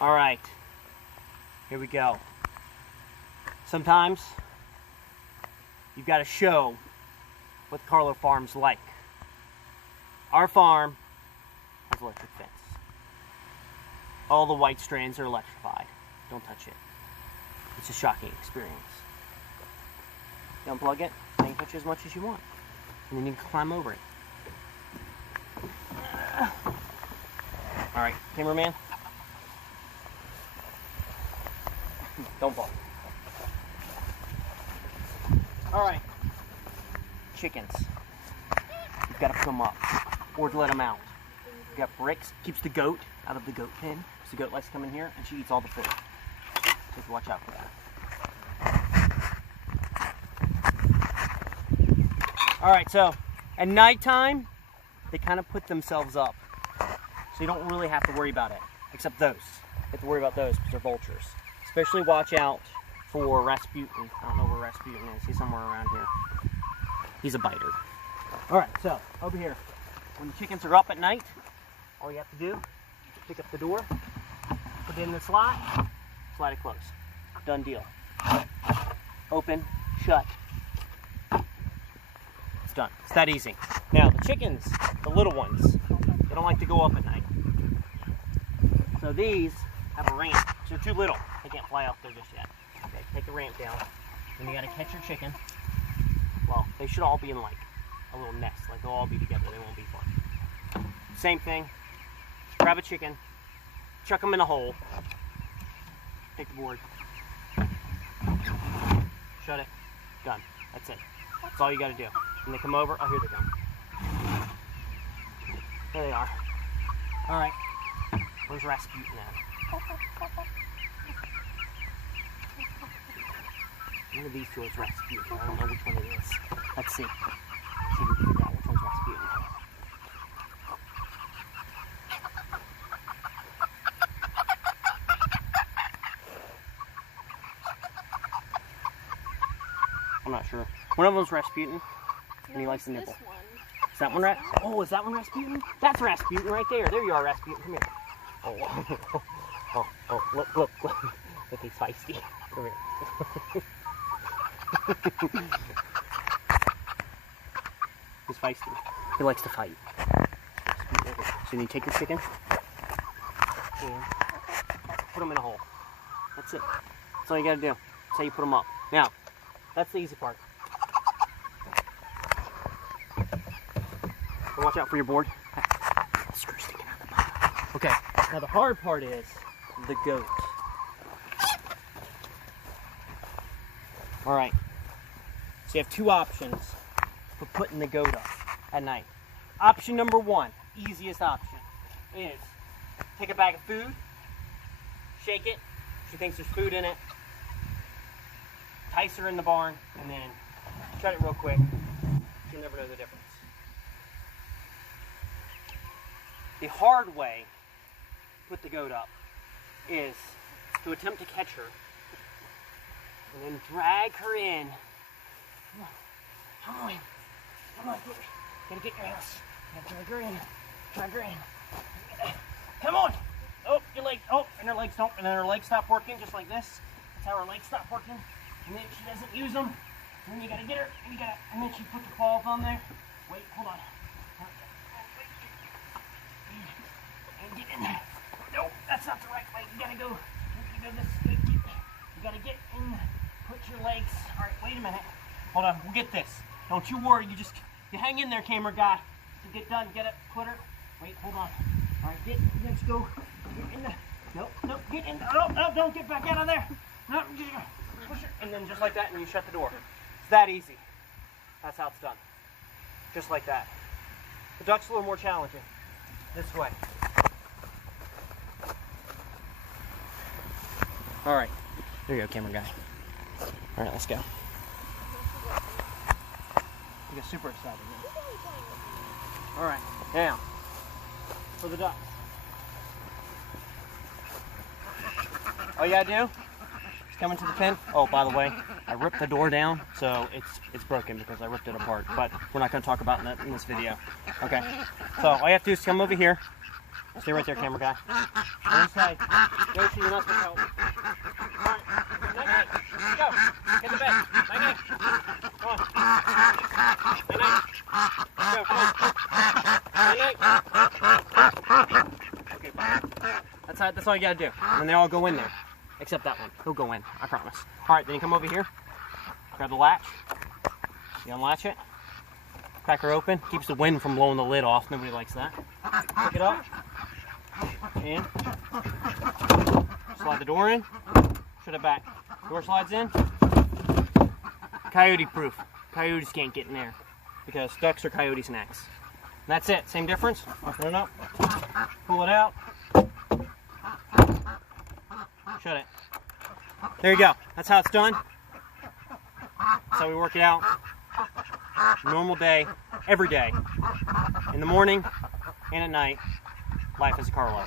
All right, here we go. Sometimes you've got to show what Carlough Farm's like. Our farm has electric fence. All the white strands are electrified. Don't touch it. It's a shocking experience. You unplug it, and you can touch it as much as you want. And then you can climb over it. All right, cameraman. Don't fall. All right, chickens. You've got to put them up or let them out. You got bricks, keeps the goat out of the goat pen. Because the goat likes to come in here and she eats all the food. So you have to watch out for that. All right, so at nighttime, they kind of put themselves up. So you don't really have to worry about it, except those. You have to worry about those because they're vultures. Especially watch out for Rasputin. I don't know where Rasputin is. He's somewhere around here. He's a biter. All right, so over here. When the chickens are up at night, all you have to do, pick up the door, put it in the slot, slide it closed. Done deal. Open, shut. It's done. It's that easy. Now, the chickens, the little ones, they don't like to go up at night. So these have a ramp. So they're too little. They can't fly up there just yet. Okay, take the ramp down. Then you gotta catch your chicken. Well, they should all be in like a little nest. Like they'll all be together. They won't be far. Same thing. Grab a chicken. Chuck them in a hole. Take the board. Shut it. Done. That's it. That's all you gotta do. When they come over, oh, here they come. There they are. All right. Where's Rasputin at? One of these two is Rasputin. I don't know which one it is. Let's see. See if we can figure out which one's Rasputin. I'm not sure. One of them's Rasputin, and he likes to nibble. Is that one Oh, is that one Rasputin? That's Rasputin right there. There you are, Rasputin. Come here. Oh, look. Look, he's feisty. Come here. He's feisty. He likes to fight. So you take your chicken and put them in a hole. That's it. That's all you gotta do. That's how you put them up. Now, that's the easy part. So watch out for your board. Screw sticking out the bottom. Okay, now the hard part is the goat. All right, so you have two options for putting the goat up at night. Option number one, easiest option, is take a bag of food, shake it, she thinks there's food in it, entice her in the barn, and then shut it real quick. She'll never know the difference. The hard way to put the goat up is to attempt to catch her and then drag her in. Come on, gotta get your ass. Drag her in. Come on. Oh, your legs. Oh, and her legs don't. And then her legs stop working, just like this. That's how her legs stop working. And then she doesn't use them. And then you gotta get her. And then she put the claws on there. Wait, hold on. And get in there. Nope, that's not the right way. You gotta go this way. You gotta get in. Put your legs. All right, wait a minute. Hold on, we'll get this. Don't you worry. You hang in there, camera guy. To get done, get it, put her. Wait, hold on. All right, let's go. Get in there. Nope, get in there. No, don't get back out of there. No, push her. And then just like that, and you shut the door. It's that easy. That's how it's done. Just like that. The duck's a little more challenging. This way. All right, there you go, camera guy. All right, let's go. You get super excited. All right, now for the ducks. All you gotta do is come into the pen. Oh, by the way, I ripped the door down, so it's broken because I ripped it apart. But we're not gonna talk about that in this video. Okay. So all you have to do is come over here, Stay right there, camera guy. On this side. Yoshi, you're not supposed to help. Alright. Night-night. Go. Get in the bed. Night-night. Come on. Night-night. Go, come on. Night-night. Okay, fine. That's all you gotta do. And then they all go in there. Except that one. He'll go in. I promise. Alright, then you come over here. Grab the latch. You unlatch it. Crack her open. Keeps the wind from blowing the lid off. Nobody likes that. Pick it up. And slide the door in. Shut it back. Door slides in. Coyote proof. Coyotes can't get in there because ducks are coyote snacks. And that's it. Same difference. Open it up. Pull it out. Shut it. There you go. That's how it's done. That's how we work it out. Normal day, every day. In the morning and at night. Life as a Carlough.